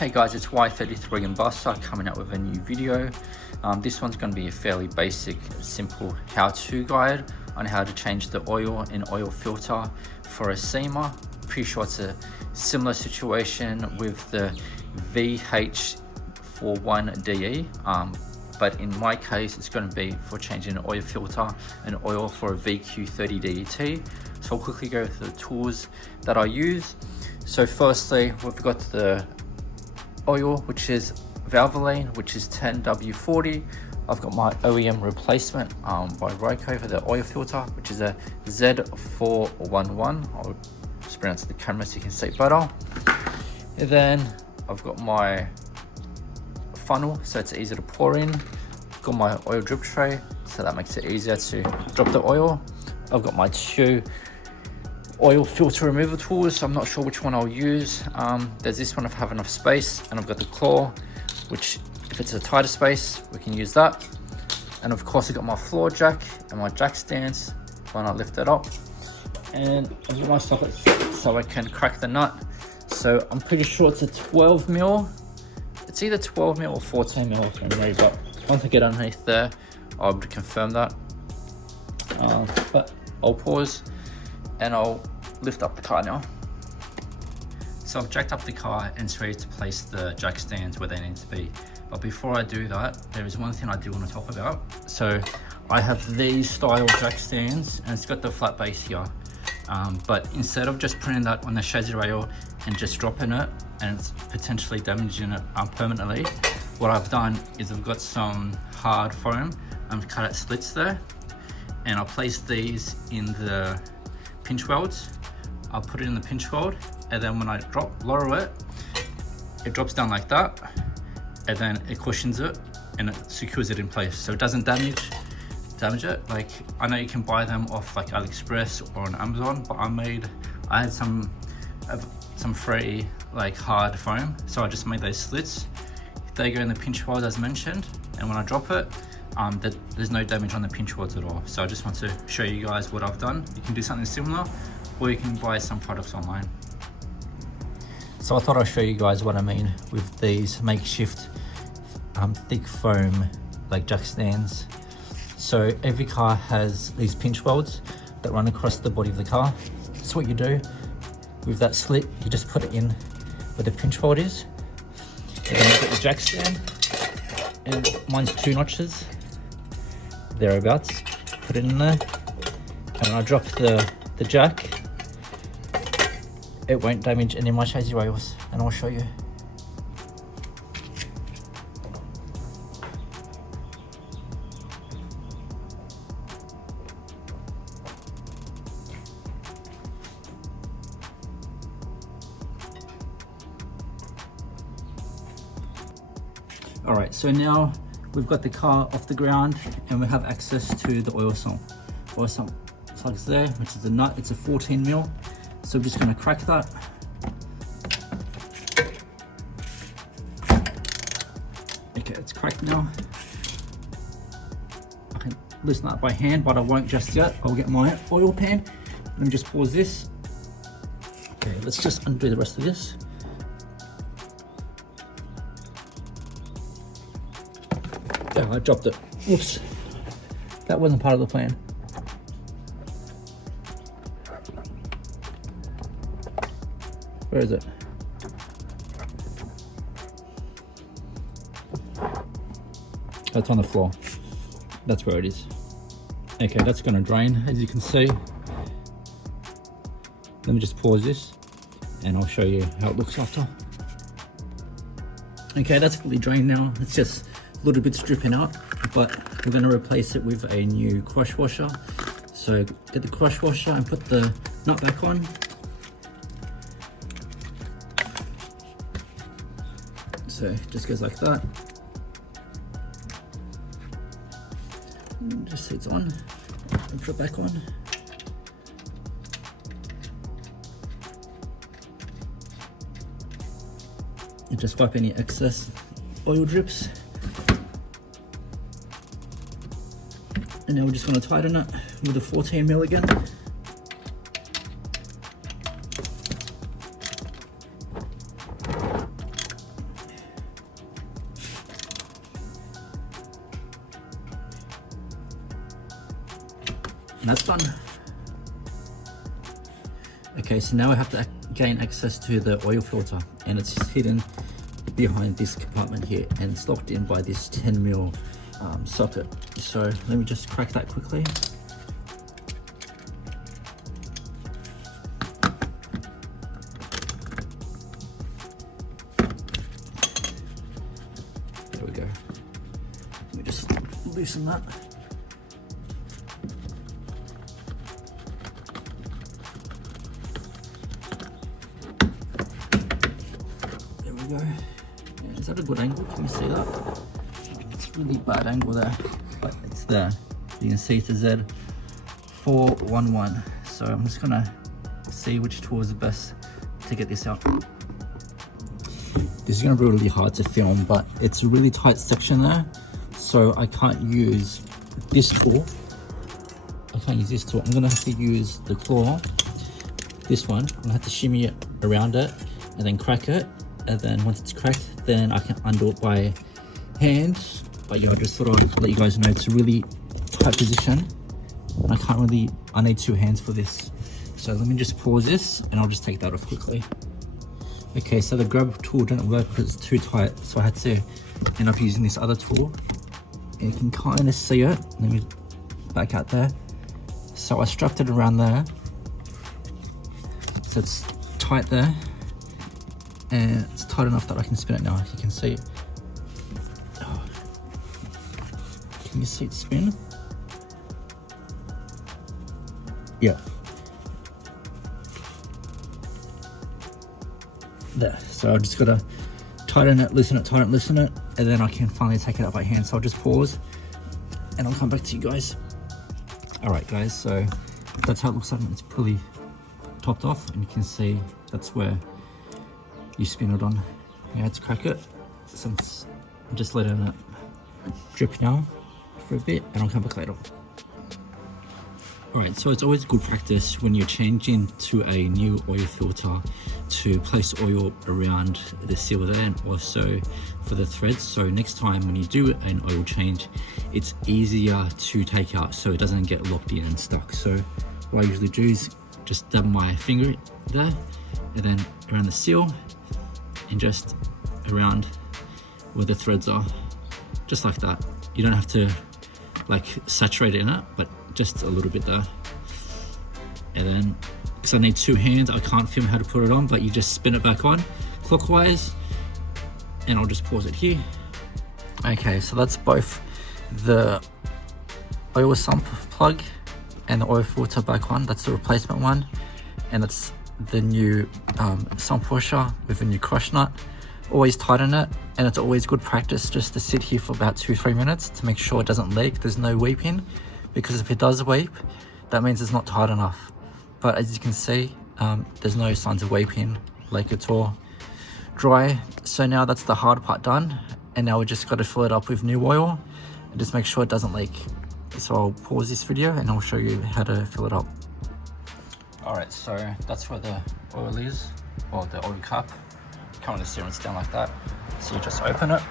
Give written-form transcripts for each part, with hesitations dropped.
Hey guys, it's Y33 and Buster coming out with a new video. This one's going to be a fairly basic, simple how-to guide on how to change the oil and oil filter for a Cima. Pretty sure it's a similar situation with the VQ30DET, but in my case it's going to be for changing an oil filter and oil for a VQ30DET. So I'll quickly go through the tools that I use. So firstly, we've got the oil, which is Valvoline, which is 10W40. I've got my OEM replacement by Ryco for the oil filter, which is a Z411. I'll just bring it to the camera so you can see better. And then I've got my funnel, so it's easy to pour in. I've got my oil drip tray, so that makes it easier to drop the oil. I've got my two oil filter removal tools, so I'm not sure which one I'll use. There's this one if I have enough space, and I've got the claw, which if it's a tighter space we can use that. And of course I got my floor jack and my jack stands when I lift it up, and I've got my socket so I can crack the nut. So I'm pretty sure it's a 12 mil. It's either 12 mil or 14 mil from memory, but once I get underneath there I'll be able to confirm that. But I'll pause and I'll lift up the car now. So I've jacked up the car and it's ready to place the jack stands where they need to be. But before I do that, there is one thing I do want to talk about. So I have these style jack stands and it's got the flat base here. But instead of just putting that on the chassis rail and just dropping it and it's potentially damaging it permanently, what I've done is I've got some hard foam. I've cut out slits there and I'll place these in the pinch welds. I'll put it in the pinch weld, and then when I lower it, it drops down like that, and then it cushions it and it secures it in place so it doesn't damage it. Like, I know you can buy them off like AliExpress or on Amazon, but I had some free like hard foam, so I just made those slits. They go in the pinch weld as mentioned, and when I drop it, there's no damage on the pinch welds at all. So I just want to show you guys what I've done. You can do something similar, or you can buy some products online. So I thought I'd show you guys what I mean with these makeshift thick foam like jack stands. So every car has these pinch welds that run across the body of the car. So what you do with that slit, you just put it in where the pinch weld is, and then you've got the jack stand, and mine's 2 notches thereabouts. Put it in there, and when I drop the jack, it won't damage any of my chassis rails, and I'll show you. Alright, so now we've got the car off the ground and we have access to the oil sump. Oil sump plugs there, which is a nut. It's a 14 mil. So I'm just going to crack that. Okay, it's cracked now. I can loosen that by hand, but I won't just yet. I'll get my oil pan. Let me just pause this. Okay, let's just undo the rest of this. Oh, I dropped it. Whoops. That wasn't part of the plan. Where is it? Oh, it's on the floor. That's where it is. Okay, that's gonna drain, as you can see. Let me just pause this and I'll show you how it looks after. Okay, that's fully drained now. It's just little bits dripping out, but we're going to replace it with a new crush washer. So get the crush washer and put the nut back on. So it just goes like that. And just sits on and put it back on. And just wipe any excess oil drips. And now we're just going to tighten it with a 14 mil again. And that's done. Okay, so now I have to gain access to the oil filter, and it's hidden behind this compartment here, and it's locked in by this 10mm socket. So let me just crack that quickly. There we go. Let me just loosen that. There we go. Yeah, is that a good angle? Can you see that? It's really bad angle there, but it's there. You can see it's a Z411. So I'm just gonna see which tool is the best to get this out. This is gonna be really hard to film, but it's a really tight section there, so I can't use this tool. I'm gonna have to use the claw, this one. I'm gonna have to shimmy it around it and then crack it, and then once it's cracked, then I can undo it by hand. But yeah, I just thought I'd let you guys know it's a really tight position, and I need 2 hands for this. So let me just pause this, and I'll just take that off quickly. Okay, so the grab tool didn't work because it's too tight, so I had to end up using this other tool. And you can kind of see it. Let me back out there. So I strapped it around there, so it's tight there, and it's tight enough that I can spin it now. You can see it. Oh. Can you see it spin? Yeah. There. So I just gotta tighten it, loosen it, tighten it, loosen it, and then I can finally take it out by hand. So I'll just pause and I'll come back to you guys. All right guys, so that's how it looks like. It's pretty topped off, and you can see that's where you spin it on. Yeah, let's crack it. Since I'm just letting it drip now for a bit, and I'll come back later. Alright, so it's always good practice when you're changing to a new oil filter to place oil around the seal there, and also for the threads. So next time when you do an oil change, it's easier to take out so it doesn't get locked in and stuck. So what I usually do is just dab my finger there, and then around the seal, and just around where the threads are, just like that. You don't have to like saturate it in it, but just a little bit there. And then, because I need 2 hands, I can't film how to put it on, but you just spin it back on clockwise, and I'll just pause it here. Okay, so that's both the oil sump plug and the oil filter back on. That's the replacement one, and that's the new sump washer with a new crush nut. Always tighten it, and it's always good practice just to sit here for about 2-3 minutes to make sure it doesn't leak. There's no weeping, because if it does weep, that means it's not tight enough. But as you can see, there's no signs of weeping, like it's all dry. So now that's the hard part done, and now we just got to fill it up with new oil and just make sure it doesn't leak. So I'll pause this video and I'll show you how to fill it up. Alright, so that's where the oil is, or the oil cap. Currently see it's down like that. So you just open it.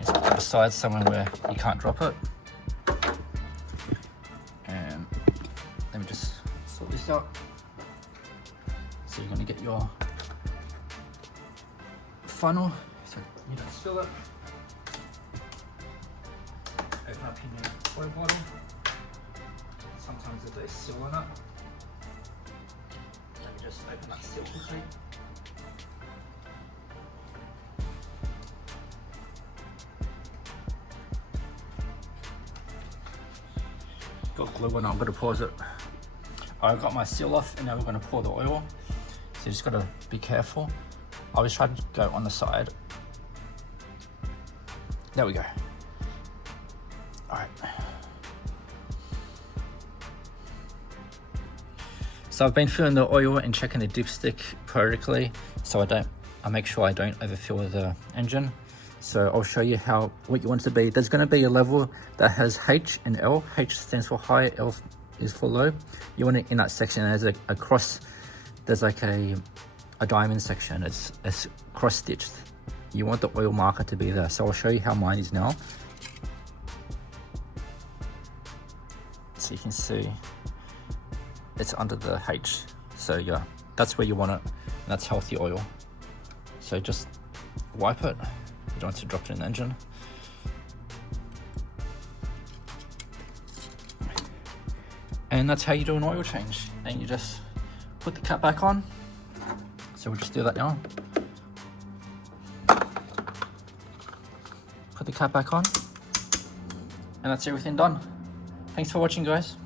Just put it aside somewhere where you can't drop it. And let me just sort this out. So you're going to get your funnel. So you just fill it. Open up your new oil bottle. Sometimes there's a seal on it. Let me just open that seal quickly. Got glue on, I'm going to pause it. I got my seal off, and now we're going to pour the oil. So you just got to be careful. I always try to go on the side. There we go. Alright. So I've been filling the oil and checking the dipstick periodically, so I make sure I don't overfill the engine. So I'll show you what you want it to be. There's going to be a level that has H and L. H stands for high, L is for low. You want it in that section. There's a cross, there's like a diamond section. It's cross stitched. You want the oil marker to be there. So I'll show you how mine is now. so you can see it's under the H. So yeah, that's where you want it, and that's healthy oil. So just wipe it. You don't want to drop it in the engine. And that's how you do an oil change. And you just put the cap back on. So we'll just do that now. Put the cap back on. And that's everything done. Thanks for watching, guys.